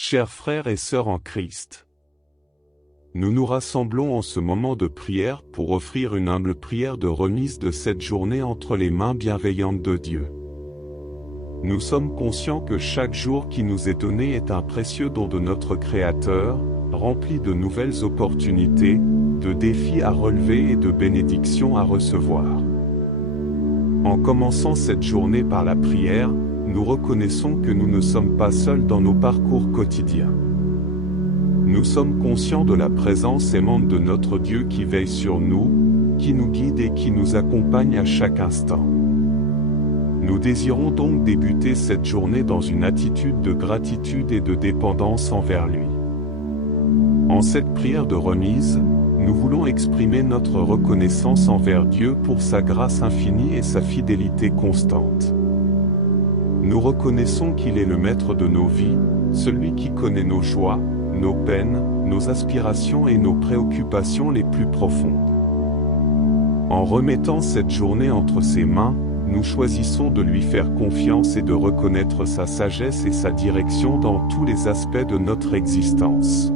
Chers frères et sœurs en Christ, nous nous rassemblons en ce moment de prière pour offrir une humble prière de remise de cette journée entre les mains bienveillantes de Dieu. Nous sommes conscients que chaque jour qui nous est donné est un précieux don de notre Créateur, rempli de nouvelles opportunités, de défis à relever et de bénédictions à recevoir. En commençant cette journée par la prière, nous reconnaissons que nous ne sommes pas seuls dans nos parcours quotidiens. Nous sommes conscients de la présence aimante de notre Dieu qui veille sur nous, qui nous guide et qui nous accompagne à chaque instant. Nous désirons donc débuter cette journée dans une attitude de gratitude et de dépendance envers lui. En cette prière de remise, nous voulons exprimer notre reconnaissance envers Dieu pour sa grâce infinie et sa fidélité constante. Nous reconnaissons qu'il est le maître de nos vies, celui qui connaît nos joies, nos peines, nos aspirations et nos préoccupations les plus profondes. En remettant cette journée entre ses mains, nous choisissons de lui faire confiance et de reconnaître sa sagesse et sa direction dans tous les aspects de notre existence.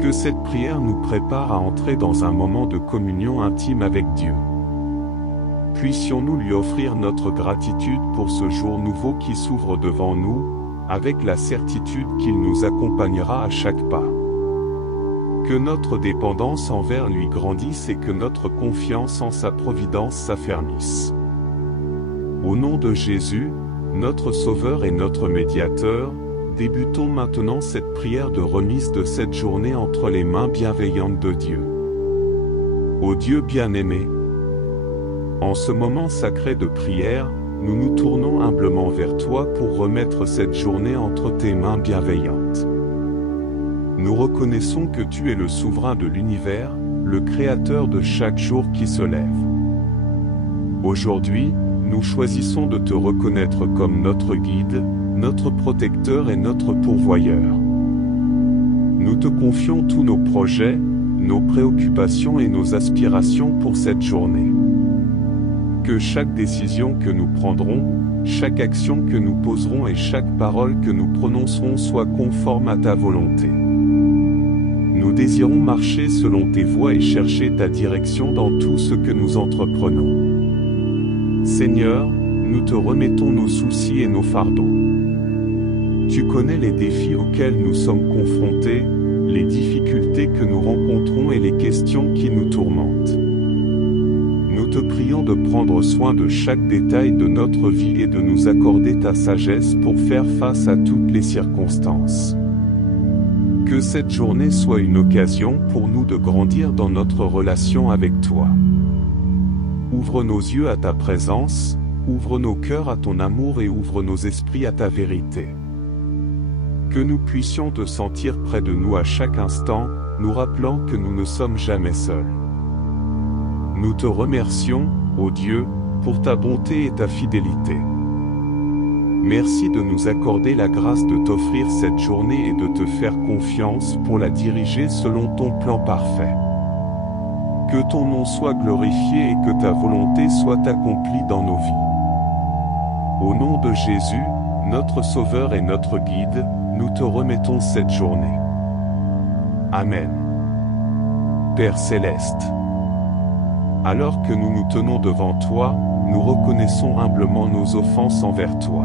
Que cette prière nous prépare à entrer dans un moment de communion intime avec Dieu. Puissions-nous lui offrir notre gratitude pour ce jour nouveau qui s'ouvre devant nous, avec la certitude qu'il nous accompagnera à chaque pas. Que notre dépendance envers lui grandisse et que notre confiance en sa providence s'affermisse. Au nom de Jésus, notre Sauveur et notre Médiateur, débutons maintenant cette prière de remise de cette journée entre les mains bienveillantes de Dieu. Ô Dieu bien-aimé, en ce moment sacré de prière, nous nous tournons humblement vers toi pour remettre cette journée entre tes mains bienveillantes. Nous reconnaissons que tu es le souverain de l'univers, le créateur de chaque jour qui se lève. Aujourd'hui, nous choisissons de te reconnaître comme notre guide, notre protecteur et notre pourvoyeur. Nous te confions tous nos projets, nos préoccupations et nos aspirations pour cette journée. Que chaque décision que nous prendrons, chaque action que nous poserons et chaque parole que nous prononcerons soit conforme à ta volonté. Nous désirons marcher selon tes voies et chercher ta direction dans tout ce que nous entreprenons. Seigneur, nous te remettons nos soucis et nos fardeaux. Tu connais les défis auxquels nous sommes confrontés, les difficultés que nous rencontrons et les questions qui nous tourmentent. Nous te prions de prendre soin de chaque détail de notre vie et de nous accorder ta sagesse pour faire face à toutes les circonstances. Que cette journée soit une occasion pour nous de grandir dans notre relation avec toi. Ouvre nos yeux à ta présence, ouvre nos cœurs à ton amour et ouvre nos esprits à ta vérité. Que nous puissions te sentir près de nous à chaque instant, nous rappelant que nous ne sommes jamais seuls. Nous te remercions, ô Dieu, pour ta bonté et ta fidélité. Merci de nous accorder la grâce de t'offrir cette journée et de te faire confiance pour la diriger selon ton plan parfait. Que ton nom soit glorifié et que ta volonté soit accomplie dans nos vies. Au nom de Jésus, notre Sauveur et notre Guide, nous te remettons cette journée. Amen. Père Céleste, alors que nous nous tenons devant toi, nous reconnaissons humblement nos offenses envers toi.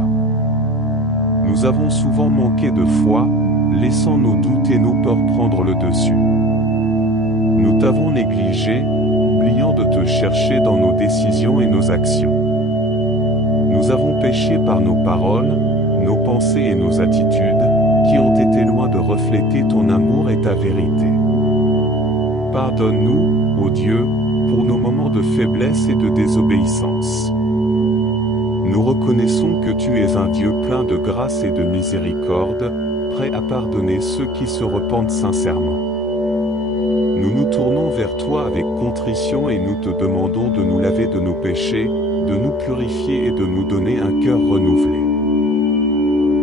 Nous avons souvent manqué de foi, laissant nos doutes et nos peurs prendre le dessus. Nous t'avons négligé, oubliant de te chercher dans nos décisions et nos actions. Nous avons péché par nos paroles, nos pensées et nos attitudes, qui ont été loin de refléter ton amour et ta vérité. Pardonne-nous, ô Dieu, pour nos moments de faiblesse et de désobéissance. Nous reconnaissons que tu es un Dieu plein de grâce et de miséricorde, prêt à pardonner ceux qui se repentent sincèrement. Nous nous tournons vers toi avec contrition et nous te demandons de nous laver de nos péchés, de nous purifier et de nous donner un cœur renouvelé.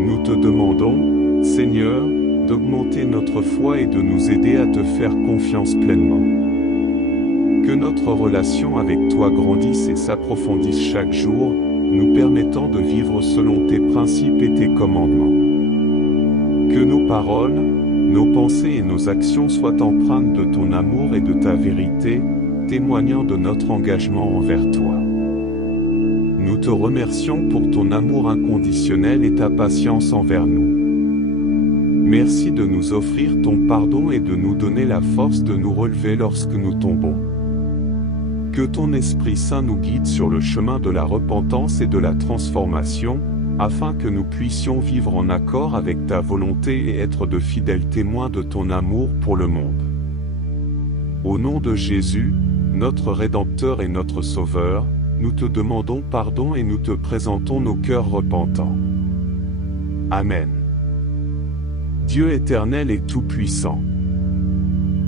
Nous te demandons, Seigneur, d'augmenter notre foi et de nous aider à te faire confiance pleinement. Que notre relation avec toi grandisse et s'approfondisse chaque jour, nous permettant de vivre selon tes principes et tes commandements. Que Que nos paroles, nos pensées et nos actions soient empreintes de ton amour et de ta vérité, témoignant de notre engagement envers toi. Nous te remercions pour ton amour inconditionnel et ta patience envers nous. Merci de nous offrir ton pardon et de nous donner la force de nous relever lorsque nous tombons. Que ton Esprit Saint nous guide sur le chemin de la repentance et de la transformation, afin que nous puissions vivre en accord avec ta volonté et être de fidèles témoins de ton amour pour le monde. Au nom de Jésus, notre Rédempteur et notre Sauveur, nous te demandons pardon et nous te présentons nos cœurs repentants. Amen. Dieu éternel et tout-puissant.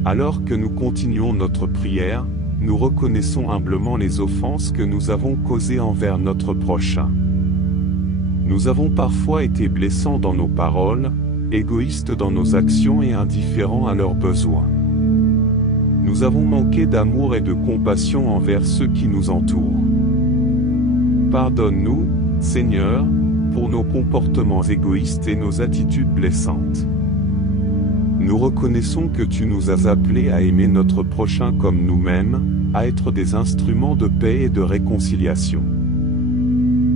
Alors que nous continuons notre prière, nous reconnaissons humblement les offenses que nous avons causées envers notre prochain. Nous avons parfois été blessants dans nos paroles, égoïstes dans nos actions et indifférents à leurs besoins. Nous avons manqué d'amour et de compassion envers ceux qui nous entourent. Pardonne-nous, Seigneur, pour nos comportements égoïstes et nos attitudes blessantes. Nous reconnaissons que tu nous as appelés à aimer notre prochain comme nous-mêmes, à être des instruments de paix et de réconciliation.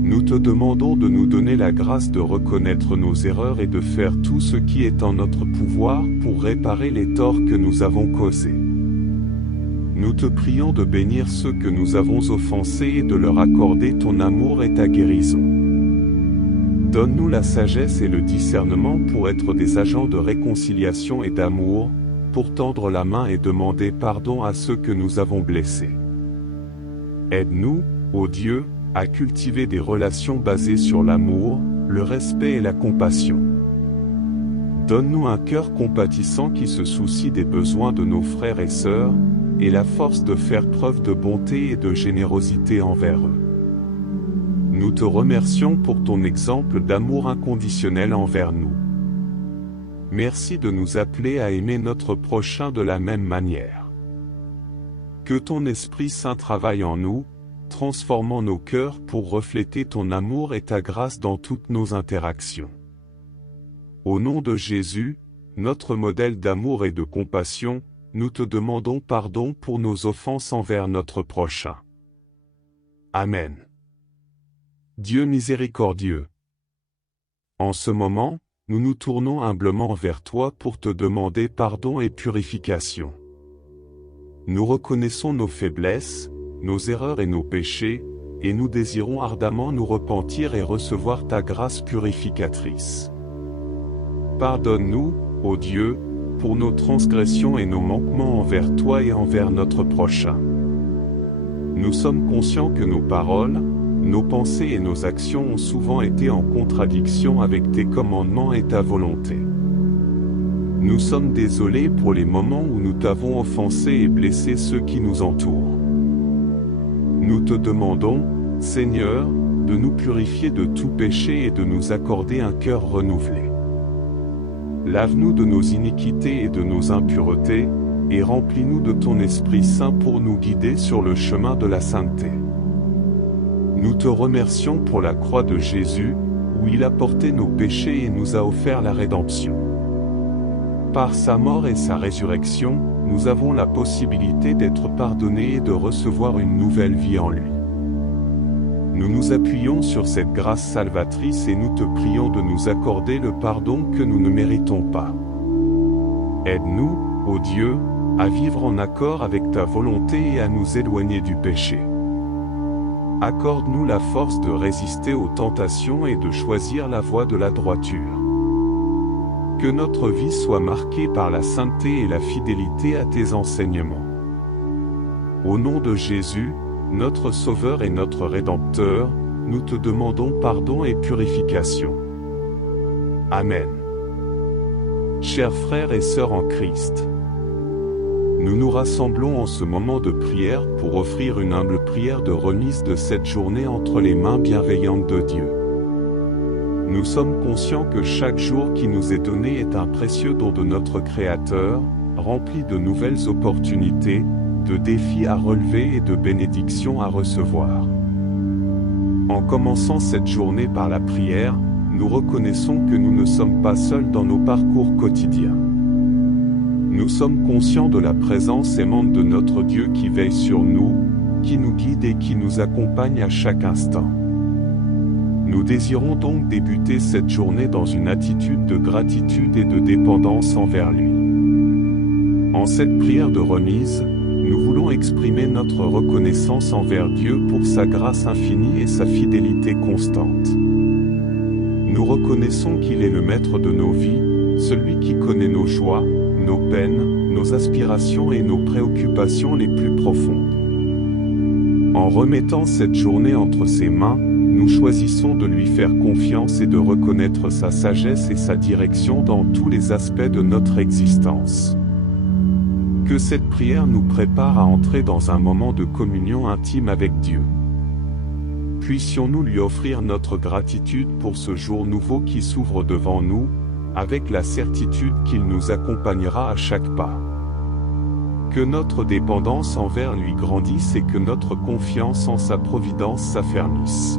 Nous te demandons de nous donner la grâce de reconnaître nos erreurs et de faire tout ce qui est en notre pouvoir pour réparer les torts que nous avons causés. Nous te prions de bénir ceux que nous avons offensés et de leur accorder ton amour et ta guérison. Donne-nous la sagesse et le discernement pour être des agents de réconciliation et d'amour, pour tendre la main et demander pardon à ceux que nous avons blessés. Aide-nous, ô Dieu, à cultiver des relations basées sur l'amour, le respect et la compassion. Donne-nous un cœur compatissant qui se soucie des besoins de nos frères et sœurs, et la force de faire preuve de bonté et de générosité envers eux. Nous te remercions pour ton exemple d'amour inconditionnel envers nous. Merci de nous appeler à aimer notre prochain de la même manière. Que ton Esprit Saint travaille en nous, transformant nos cœurs pour refléter ton amour et ta grâce dans toutes nos interactions. Au nom de Jésus, notre modèle d'amour et de compassion, nous te demandons pardon pour nos offenses envers notre prochain. Amen. Dieu miséricordieux. En ce moment, nous nous tournons humblement vers toi pour te demander pardon et purification. Nous reconnaissons nos faiblesses, nos erreurs et nos péchés, et nous désirons ardemment nous repentir et recevoir ta grâce purificatrice. Pardonne-nous, ô Dieu, pour nos transgressions et nos manquements envers toi et envers notre prochain. Nous sommes conscients que nos paroles, nos pensées et nos actions ont souvent été en contradiction avec tes commandements et ta volonté. Nous sommes désolés pour les moments où nous t'avons offensé et blessé ceux qui nous entourent. Nous te demandons, Seigneur, de nous purifier de tout péché et de nous accorder un cœur renouvelé. Lave-nous de nos iniquités et de nos impuretés, et remplis-nous de ton Esprit Saint pour nous guider sur le chemin de la sainteté. Nous te remercions pour la croix de Jésus, où il a porté nos péchés et nous a offert la rédemption. Par sa mort et sa résurrection, nous avons la possibilité d'être pardonnés et de recevoir une nouvelle vie en lui. Nous nous appuyons sur cette grâce salvatrice et nous te prions de nous accorder le pardon que nous ne méritons pas. Aide-nous, ô Dieu, à vivre en accord avec ta volonté et à nous éloigner du péché. Accorde-nous la force de résister aux tentations et de choisir la voie de la droiture. Que notre vie soit marquée par la sainteté et la fidélité à tes enseignements. Au nom de Jésus, notre Sauveur et notre Rédempteur, nous te demandons pardon et purification. Amen. Chers frères et sœurs en Christ, nous nous rassemblons en ce moment de prière pour offrir une humble prière de remise de cette journée entre les mains bienveillantes de Dieu. Nous sommes conscients que chaque jour qui nous est donné est un précieux don de notre Créateur, rempli de nouvelles opportunités, de défis à relever et de bénédictions à recevoir. En commençant cette journée par la prière, nous reconnaissons que nous ne sommes pas seuls dans nos parcours quotidiens. Nous sommes conscients de la présence aimante de notre Dieu qui veille sur nous, qui nous guide et qui nous accompagne à chaque instant. Nous désirons donc débuter cette journée dans une attitude de gratitude et de dépendance envers lui. En cette prière de remise, nous voulons exprimer notre reconnaissance envers Dieu pour sa grâce infinie et sa fidélité constante. Nous reconnaissons qu'il est le maître de nos vies, celui qui connaît nos joies, nos peines, nos aspirations et nos préoccupations les plus profondes. En remettant cette journée entre ses mains, nous choisissons de lui faire confiance et de reconnaître sa sagesse et sa direction dans tous les aspects de notre existence. Que cette prière nous prépare à entrer dans un moment de communion intime avec Dieu. Puissions-nous lui offrir notre gratitude pour ce jour nouveau qui s'ouvre devant nous, avec la certitude qu'il nous accompagnera à chaque pas. Que notre dépendance envers lui grandisse et que notre confiance en sa providence s'affermisse.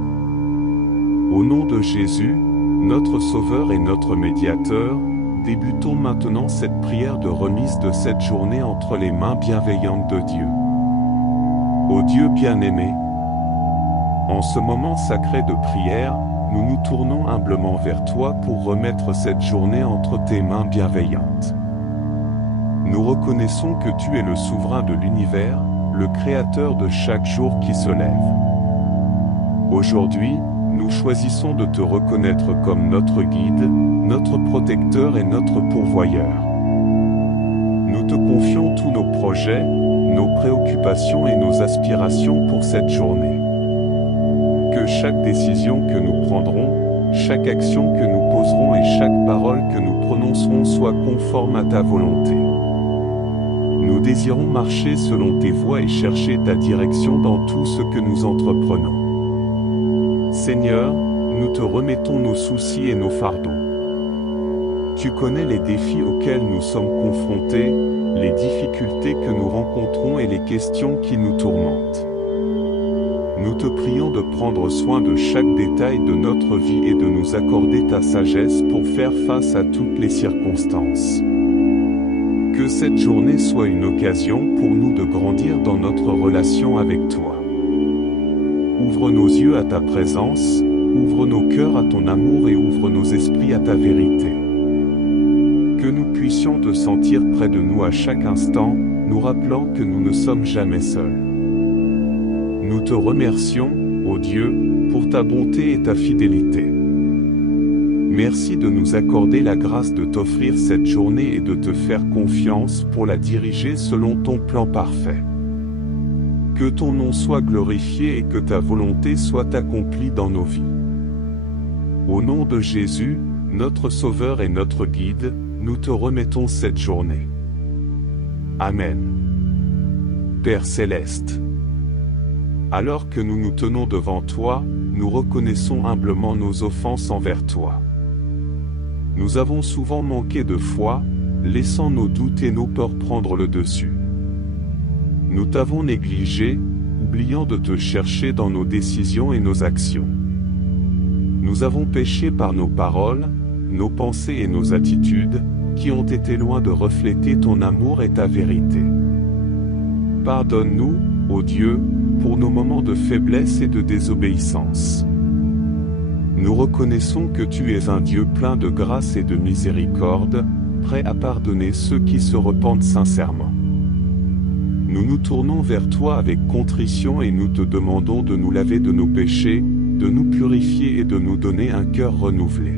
Au nom de Jésus, notre Sauveur et notre Médiateur, débutons maintenant cette prière de remise de cette journée entre les mains bienveillantes de Dieu. Ô Dieu bien-aimé, en ce moment sacré de prière, nous nous tournons humblement vers toi pour remettre cette journée entre tes mains bienveillantes. Nous reconnaissons que tu es le souverain de l'univers, le créateur de chaque jour qui se lève. Aujourd'hui, nous choisissons de te reconnaître comme notre guide, notre protecteur et notre pourvoyeur. Nous te confions tous nos projets, nos préoccupations et nos aspirations pour cette journée. Que chaque décision que nous prendrons, chaque action que nous poserons et chaque parole que nous prononcerons soit conforme à ta volonté. Nous désirons marcher selon tes voies et chercher ta direction dans tout ce que nous entreprenons. Seigneur, nous te remettons nos soucis et nos fardeaux. Tu connais les défis auxquels nous sommes confrontés, les difficultés que nous rencontrons et les questions qui nous tourmentent. Nous te prions de prendre soin de chaque détail de notre vie et de nous accorder ta sagesse pour faire face à toutes les circonstances. Que cette journée soit une occasion pour nous de grandir dans notre relation avec toi. Ouvre nos yeux à ta présence, ouvre nos cœurs à ton amour et ouvre nos esprits à ta vérité. Que nous puissions te sentir près de nous à chaque instant, nous rappelant que nous ne sommes jamais seuls. Nous te remercions, ô Dieu, pour ta bonté et ta fidélité. Merci de nous accorder la grâce de t'offrir cette journée et de te faire confiance pour la diriger selon ton plan parfait. Que ton nom soit glorifié et que ta volonté soit accomplie dans nos vies. Au nom de Jésus, notre Sauveur et notre Guide, nous te remettons cette journée. Amen. Père céleste, alors que nous nous tenons devant toi, nous reconnaissons humblement nos offenses envers toi. Nous avons souvent manqué de foi, laissant nos doutes et nos peurs prendre le dessus. Nous t'avons négligé, oubliant de te chercher dans nos décisions et nos actions. Nous avons péché par nos paroles, nos pensées et nos attitudes, qui ont été loin de refléter ton amour et ta vérité. Pardonne-nous, ô Dieu, pour nos moments de faiblesse et de désobéissance. Nous reconnaissons que tu es un Dieu plein de grâce et de miséricorde, prêt à pardonner ceux qui se repentent sincèrement. Nous nous tournons vers toi avec contrition et nous te demandons de nous laver de nos péchés, de nous purifier et de nous donner un cœur renouvelé.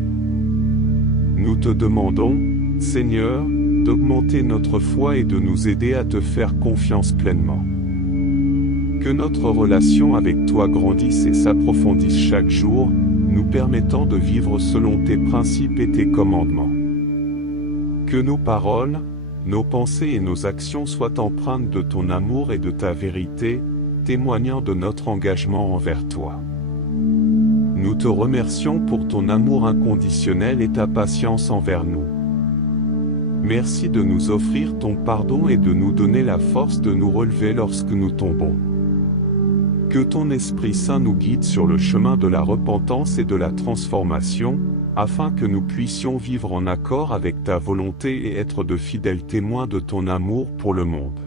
Nous te demandons, Seigneur, d'augmenter notre foi et de nous aider à te faire confiance pleinement. Que notre relation avec toi grandisse et s'approfondisse chaque jour, nous permettant de vivre selon tes principes et tes commandements. Que nos paroles, nos pensées et nos actions soient empreintes de ton amour et de ta vérité, témoignant de notre engagement envers toi. Nous te remercions pour ton amour inconditionnel et ta patience envers nous. Merci de nous offrir ton pardon et de nous donner la force de nous relever lorsque nous tombons. Que ton Esprit Saint nous guide sur le chemin de la repentance et de la transformation, afin que nous puissions vivre en accord avec ta volonté et être de fidèles témoins de ton amour pour le monde.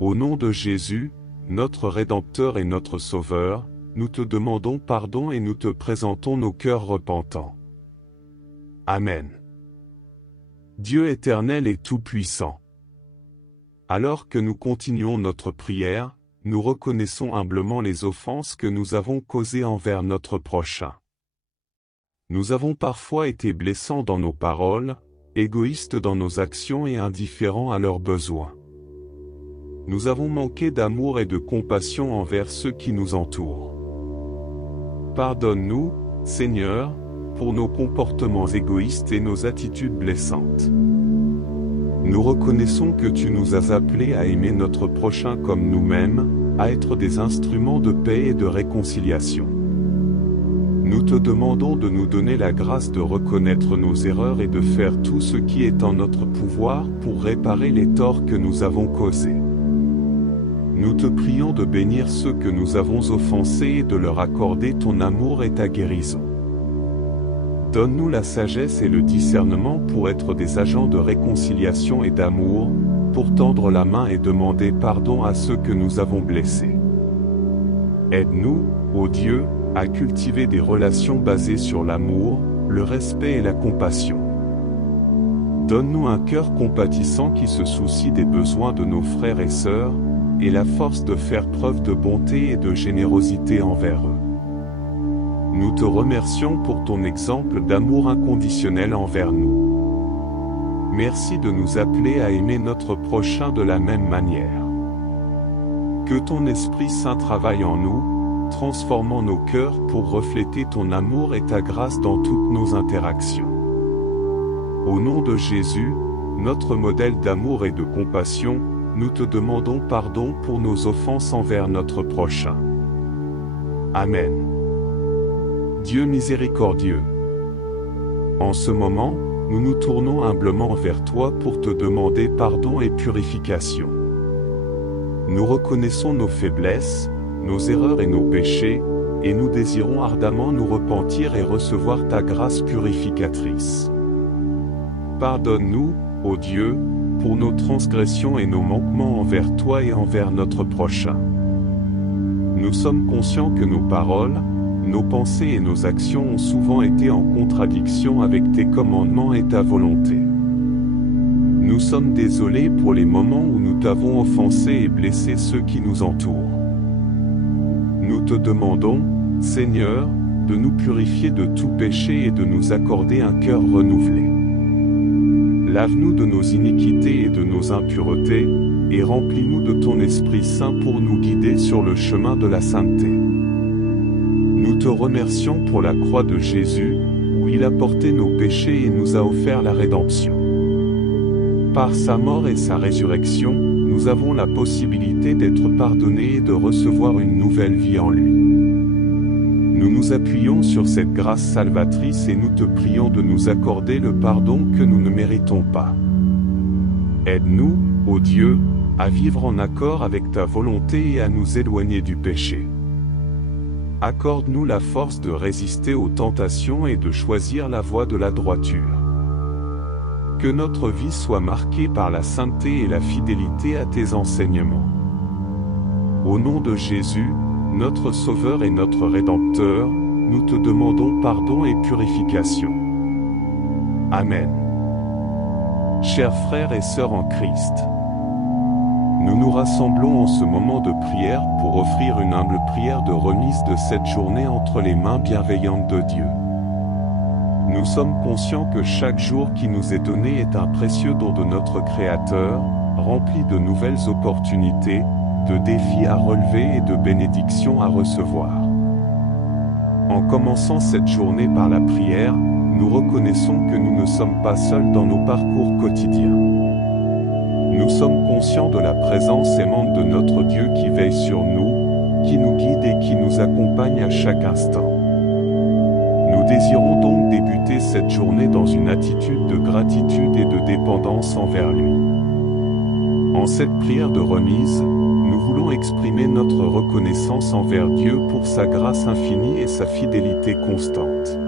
Au nom de Jésus, notre Rédempteur et notre Sauveur, nous te demandons pardon et nous te présentons nos cœurs repentants. Amen. Dieu éternel et tout-puissant. Alors que nous continuons notre prière, nous reconnaissons humblement les offenses que nous avons causées envers notre prochain. Nous avons parfois été blessants dans nos paroles, égoïstes dans nos actions et indifférents à leurs besoins. Nous avons manqué d'amour et de compassion envers ceux qui nous entourent. Pardonne-nous, Seigneur, pour nos comportements égoïstes et nos attitudes blessantes. Nous reconnaissons que tu nous as appelés à aimer notre prochain comme nous-mêmes, à être des instruments de paix et de réconciliation. Nous te demandons de nous donner la grâce de reconnaître nos erreurs et de faire tout ce qui est en notre pouvoir pour réparer les torts que nous avons causés. Nous te prions de bénir ceux que nous avons offensés et de leur accorder ton amour et ta guérison. Donne-nous la sagesse et le discernement pour être des agents de réconciliation et d'amour, pour tendre la main et demander pardon à ceux que nous avons blessés. Aide-nous, ô Dieu, à cultiver des relations basées sur l'amour, le respect et la compassion. Donne-nous un cœur compatissant qui se soucie des besoins de nos frères et sœurs, et la force de faire preuve de bonté et de générosité envers eux. Nous te remercions pour ton exemple d'amour inconditionnel envers nous. Merci de nous appeler à aimer notre prochain de la même manière. Que ton Esprit Saint travaille en nous, transformant nos cœurs pour refléter ton amour et ta grâce dans toutes nos interactions. Au nom de Jésus, notre modèle d'amour et de compassion, nous te demandons pardon pour nos offenses envers notre prochain. Amen. Dieu miséricordieux. En ce moment, nous nous tournons humblement vers toi pour te demander pardon et purification. Nous reconnaissons nos faiblesses, nos erreurs et nos péchés, et nous désirons ardemment nous repentir et recevoir ta grâce purificatrice. Pardonne-nous, ô Dieu, pour nos transgressions et nos manquements envers toi et envers notre prochain. Nous sommes conscients que nos paroles, nos pensées et nos actions ont souvent été en contradiction avec tes commandements et ta volonté. Nous sommes désolés pour les moments où nous t'avons offensé et blessé ceux qui nous entourent. Nous te demandons, Seigneur, de nous purifier de tout péché et de nous accorder un cœur renouvelé. Lave-nous de nos iniquités et de nos impuretés, et remplis-nous de ton Esprit Saint pour nous guider sur le chemin de la sainteté. Nous te remercions pour la croix de Jésus, où il a porté nos péchés et nous a offert la rédemption. Par sa mort et sa résurrection, nous avons la possibilité d'être pardonnés et de recevoir une nouvelle vie en lui. Nous nous appuyons sur cette grâce salvatrice et nous te prions de nous accorder le pardon que nous ne méritons pas. Aide-nous, ô Dieu, à vivre en accord avec ta volonté et à nous éloigner du péché. Accorde-nous la force de résister aux tentations et de choisir la voie de la droiture. Que notre vie soit marquée par la sainteté et la fidélité à tes enseignements. Au nom de Jésus, notre Sauveur et notre Rédempteur, nous te demandons pardon et purification. Amen. Chers frères et sœurs en Christ, nous nous rassemblons en ce moment de prière pour offrir une humble prière de remise de cette journée entre les mains bienveillantes de Dieu. Nous sommes conscients que chaque jour qui nous est donné est un précieux don de notre Créateur, rempli de nouvelles opportunités, de défis à relever et de bénédictions à recevoir. En commençant cette journée par la prière, nous reconnaissons que nous ne sommes pas seuls dans nos parcours quotidiens. Nous sommes conscients de la présence aimante de notre Dieu qui veille sur nous, qui nous guide et qui nous accompagne à chaque instant. Nous désirons donc débuter cette journée dans une attitude de gratitude et de dépendance envers lui. En cette prière de remise, nous voulons exprimer notre reconnaissance envers Dieu pour sa grâce infinie et sa fidélité constante.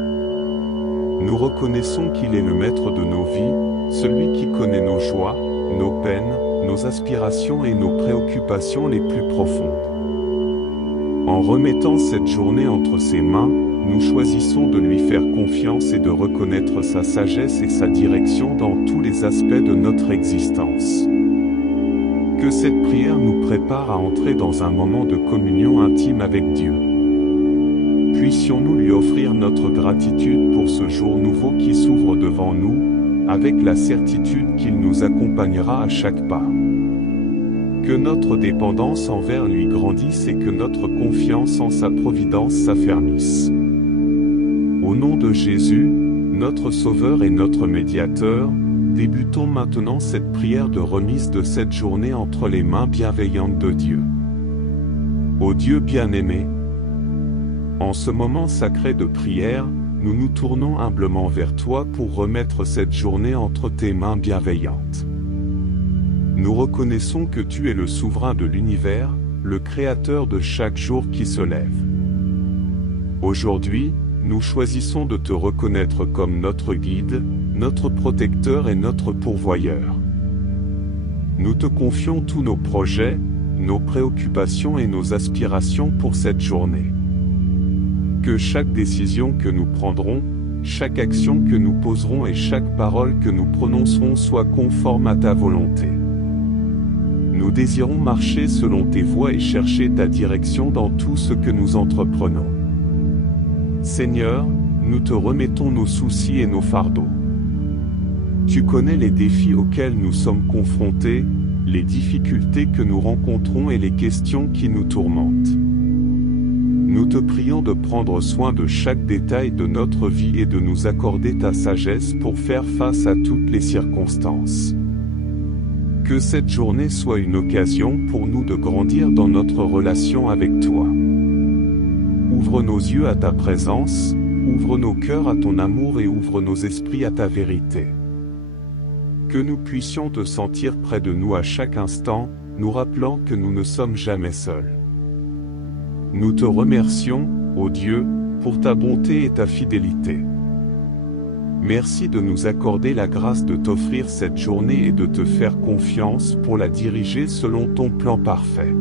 Nous reconnaissons qu'il est le maître de nos vies, celui qui connaît nos joies, nos peines, nos aspirations et nos préoccupations les plus profondes. En remettant cette journée entre ses mains, nous choisissons de lui faire confiance et de reconnaître sa sagesse et sa direction dans tous les aspects de notre existence. Que cette prière nous prépare à entrer dans un moment de communion intime avec Dieu. Puissions-nous lui offrir notre gratitude pour ce jour nouveau qui s'ouvre devant nous, avec la certitude qu'il nous accompagnera à chaque pas. Que notre dépendance envers lui grandisse et que notre confiance en sa providence s'affermisse. Au nom de Jésus, notre Sauveur et notre Médiateur, débutons maintenant cette prière de remise de cette journée entre les mains bienveillantes de Dieu. Ô Dieu bien-aimé, en ce moment sacré de prière, nous nous tournons humblement vers toi pour remettre cette journée entre tes mains bienveillantes. Nous reconnaissons que tu es le souverain de l'univers, le créateur de chaque jour qui se lève. Aujourd'hui, nous choisissons de te reconnaître comme notre guide, notre protecteur et notre pourvoyeur. Nous te confions tous nos projets, nos préoccupations et nos aspirations pour cette journée. Que chaque décision que nous prendrons, chaque action que nous poserons et chaque parole que nous prononcerons soit conforme à ta volonté. Nous désirons marcher selon tes voies et chercher ta direction dans tout ce que nous entreprenons. Seigneur, nous te remettons nos soucis et nos fardeaux. Tu connais les défis auxquels nous sommes confrontés, les difficultés que nous rencontrons et les questions qui nous tourmentent. Nous te prions de prendre soin de chaque détail de notre vie et de nous accorder ta sagesse pour faire face à toutes les circonstances. Que cette journée soit une occasion pour nous de grandir dans notre relation avec toi. Ouvre nos yeux à ta présence, ouvre nos cœurs à ton amour et ouvre nos esprits à ta vérité. Que nous puissions te sentir près de nous à chaque instant, nous rappelant que nous ne sommes jamais seuls. Nous te remercions, ô Dieu, pour ta bonté et ta fidélité. Merci de nous accorder la grâce de t'offrir cette journée et de te faire confiance pour la diriger selon ton plan parfait.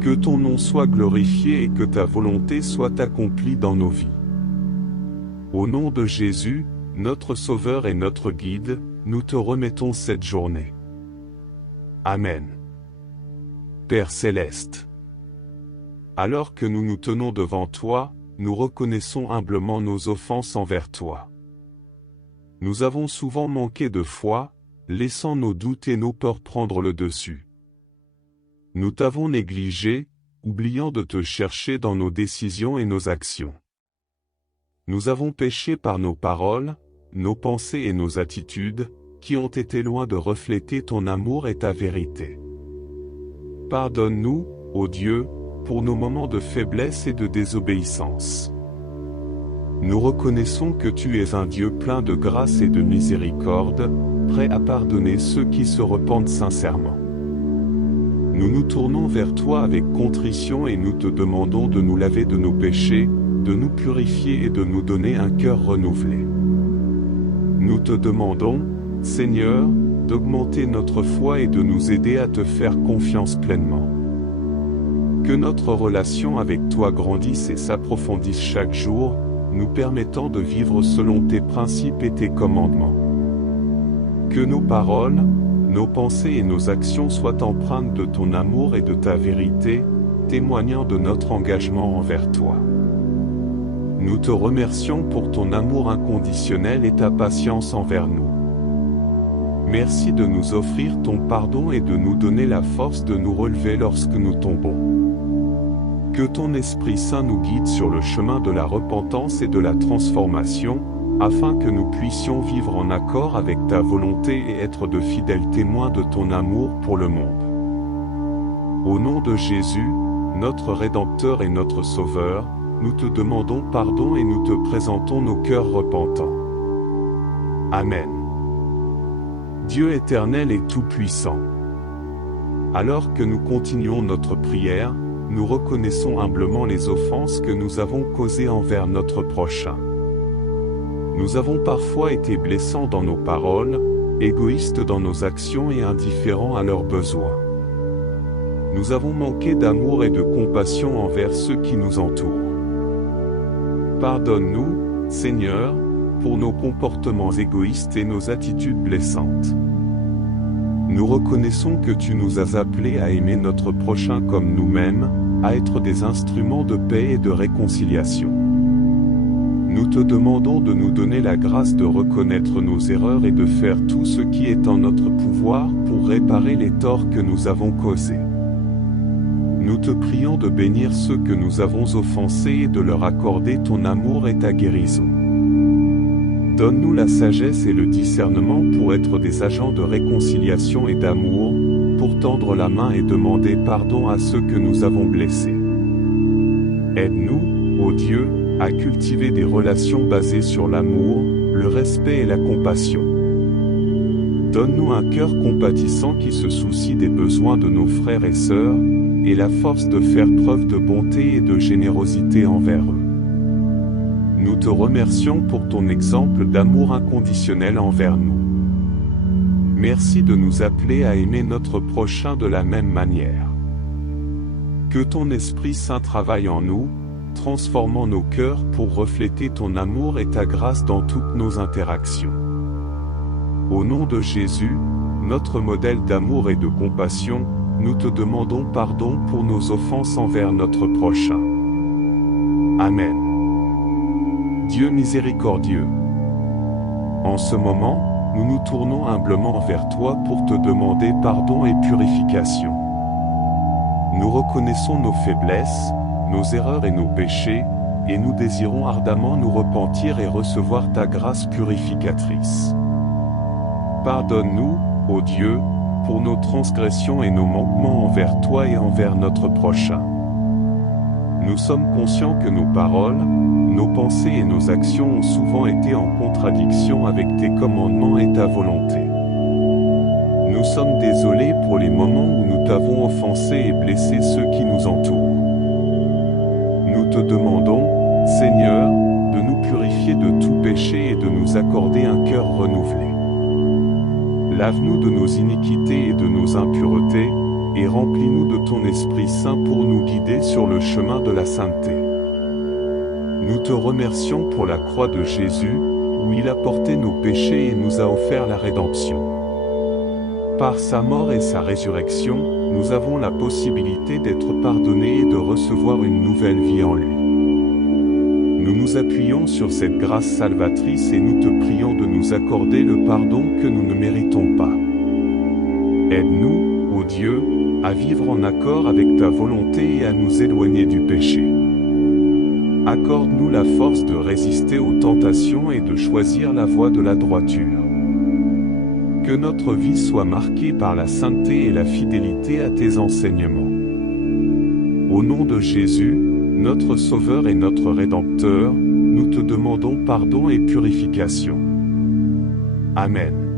Que ton nom soit glorifié et que ta volonté soit accomplie dans nos vies. Au nom de Jésus, notre Sauveur et notre Guide, nous te remettons cette journée. Amen. Père céleste, alors que nous nous tenons devant toi, nous reconnaissons humblement nos offenses envers toi. Nous avons souvent manqué de foi, laissant nos doutes et nos peurs prendre le dessus. Nous t'avons négligé, oubliant de te chercher dans nos décisions et nos actions. Nous avons péché par nos paroles, nos pensées et nos attitudes, qui ont été loin de refléter ton amour et ta vérité. Pardonne-nous, ô Dieu, pour nos moments de faiblesse et de désobéissance. Nous reconnaissons que tu es un Dieu plein de grâce et de miséricorde, prêt à pardonner ceux qui se repentent sincèrement. Nous nous tournons vers toi avec contrition et nous te demandons de nous laver de nos péchés, de nous purifier et de nous donner un cœur renouvelé. Nous te demandons, Seigneur, d'augmenter notre foi et de nous aider à te faire confiance pleinement. Que notre relation avec toi grandisse et s'approfondisse chaque jour, nous permettant de vivre selon tes principes et tes commandements. Que nos paroles, nos pensées et nos actions soient empreintes de ton amour et de ta vérité, témoignant de notre engagement envers toi. Nous te remercions pour ton amour inconditionnel et ta patience envers nous. Merci de nous offrir ton pardon et de nous donner la force de nous relever lorsque nous tombons. Que ton Esprit Saint nous guide sur le chemin de la repentance et de la transformation, afin que nous puissions vivre en accord avec ta volonté et être de fidèles témoins de ton amour pour le monde. Au nom de Jésus, notre Rédempteur et notre Sauveur, nous te demandons pardon et nous te présentons nos cœurs repentants. Amen. Dieu éternel et tout-puissant, alors que nous continuons notre prière, nous reconnaissons humblement les offenses que nous avons causées envers notre prochain. Nous avons parfois été blessants dans nos paroles, égoïstes dans nos actions et indifférents à leurs besoins. Nous avons manqué d'amour et de compassion envers ceux qui nous entourent. Pardonne-nous, Seigneur, pour nos comportements égoïstes et nos attitudes blessantes. Nous reconnaissons que tu nous as appelés à aimer notre prochain comme nous-mêmes, à être des instruments de paix et de réconciliation. Nous te demandons de nous donner la grâce de reconnaître nos erreurs et de faire tout ce qui est en notre pouvoir pour réparer les torts que nous avons causés. Nous te prions de bénir ceux que nous avons offensés et de leur accorder ton amour et ta guérison. Donne-nous la sagesse et le discernement pour être des agents de réconciliation et d'amour, pour tendre la main et demander pardon à ceux que nous avons blessés. Aide-nous, ô Dieu, à cultiver des relations basées sur l'amour, le respect et la compassion. Donne-nous un cœur compatissant qui se soucie des besoins de nos frères et sœurs, et la force de faire preuve de bonté et de générosité envers eux. Nous te remercions pour ton exemple d'amour inconditionnel envers nous. Merci de nous appeler à aimer notre prochain de la même manière. Que ton Esprit Saint travaille en nous, transformant nos cœurs pour refléter ton amour et ta grâce dans toutes nos interactions. Au nom de Jésus, notre modèle d'amour et de compassion, nous te demandons pardon pour nos offenses envers notre prochain. Amen. Dieu miséricordieux. En ce moment, nous nous tournons humblement vers toi pour te demander pardon et purification. Nous reconnaissons nos faiblesses, nos erreurs et nos péchés, et nous désirons ardemment nous repentir et recevoir ta grâce purificatrice. Pardonne-nous, ô Dieu, pour nos transgressions et nos manquements envers toi et envers notre prochain. Nous sommes conscients que nos paroles, nos pensées et nos actions ont souvent été en contradiction avec tes commandements et ta volonté. Nous sommes désolés pour les moments où nous t'avons offensé et blessé ceux qui nous entourent. Nous te demandons, Seigneur, de nous purifier de tout péché et de nous accorder un cœur renouvelé. Lave-nous de nos iniquités et de nos impuretés, et remplis-nous de ton Esprit Saint pour nous guider sur le chemin de la sainteté. Nous te remercions pour la croix de Jésus, où il a porté nos péchés et nous a offert la rédemption. Par sa mort et sa résurrection, nous avons la possibilité d'être pardonnés et de recevoir une nouvelle vie en lui. Nous nous appuyons sur cette grâce salvatrice et nous te prions de nous accorder le pardon que nous ne méritons pas. Aide-nous, ô Dieu, à vivre en accord avec ta volonté et à nous éloigner du péché. Accorde-nous la force de résister aux tentations et de choisir la voie de la droiture. Que notre vie soit marquée par la sainteté et la fidélité à tes enseignements. Au nom de Jésus, notre Sauveur et notre Rédempteur, nous te demandons pardon et purification. Amen.